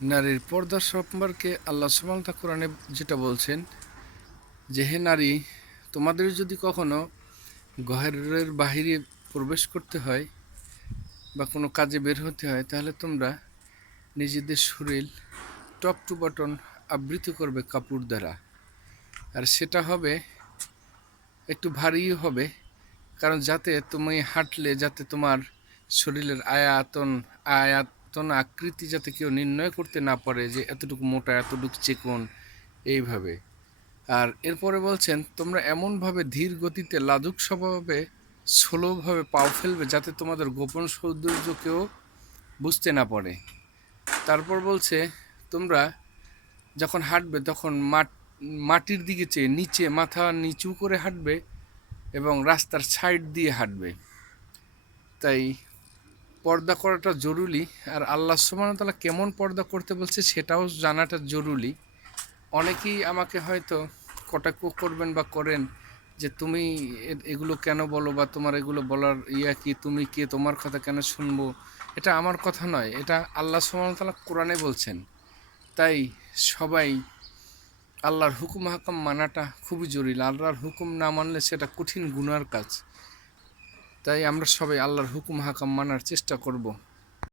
নারীর পর্দা সম্পর্কে আল্লাহ সুবহানাহু ওয়া তাআলা কোরআনে যেটা বলছেন যে, হে নারী, তোমাদের যদি কখনো ঘরের বাহিরে প্রবেশ করতে হয় বা কোনো কাজে বের হতে হয়, তাহলে তোমরা নিজেদের শরীর টপ টু বটন আবৃত করবে কাপড় দ্বারা। আর সেটা হবে একটু ভারীই হবে, কারণ যাতে তুমি হাঁটলে যাতে তোমার শরীরের আয়াতন আকৃতি যাতে কেউ নির্ণয় করতে না পারে যে এতটুকু মোটা এতটুকু চিকন এইভাবে। আর এরপরে বলছেন তোমরা এমনভাবে ধীর গতিতে লাজুক স্বভাবে স্লোভাবে পাও ফেলবে যাতে তোমাদের গোপন সৌন্দর্য কেউ বুঝতে না পারে। তারপর বলছে তোমরা যখন হাঁটবে তখন মাটির দিকে চেয়ে নিচে মাথা নিচু করে হাঁটবে এবং রাস্তার সাইড দিয়ে হাঁটবে। তাই পর্দা করাটা জরুরি। আর আল্লাহ সুবহানাহু ওয়া তাআলা কেমন পর্দা করতে বলছে সেটাও জানাটা জরুরি। অনেকেই আমাকে হয়তো কটাক্ষ করবেন বা করেন যে তুমি এগুলো কেন বলো, বা তোমার এগুলো বলার কি, তুমি কে, তোমার কথা কেন শুনবো। এটা আমার কথা নয়, এটা আল্লাহ সুবহানাহু ওয়া তাআলা কোরআনে বলছেন। তাই সবাই আল্লাহর হুকুম হাকাম মানাটা খুবই জরুরি। আল্লাহর হুকুম না মানলে সেটা কঠিন গুনার কাজ। তাই আমরা সবাই আল্লাহর হুকুম হাকাম মানার চেষ্টা করব।